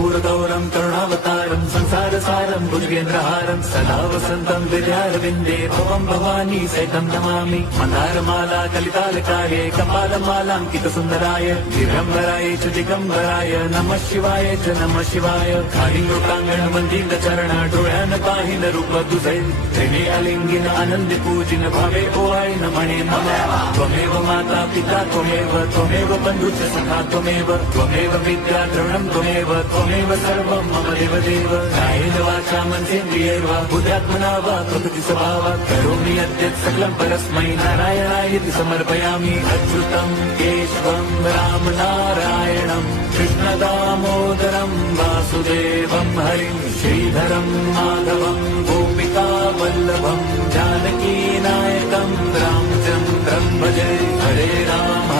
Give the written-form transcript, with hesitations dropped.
कर्पूरगौरं करुणावतारं संसारसारं भुजगेन्द्रहारं सदा वसन्तं विद्यारविन्दे भवं भवानी सहितं नमामि। मन्दारमाला कलितालकाये कपालमालाङ्कितसुन्दराय दिगम्बराय च दिगम्बराय नमः शिवाय च नमः शिवाय। खाली लोकांगण वंदित चरण डोळ्यान पाहिन रूप तुझे त्रिने अलिंगिन आनंद पूजिन भावे ओवाळीन म्हणे नमः। त्वमेव माता पिता त्वमेव बंधुश्च सखा त्वमेव विद्या द्रवणं त्वमेव सर्वं मम देवदेव। कायेन वाचा मनसेन्द्रियैर्वा बुद्ध्यात्मना वा प्रकृति स्वभावात् करोमि यद्यत् सकलं परस्मै नारायणायति समर्पयामि। अच्युतं केशवं राम नारायणं कृष्णदामोदरं वासुदेवं हरिं श्रीधरं माधवं गोपिका वल्लभं जानकीनायकं रामचन्द्रं भजे। हरे राम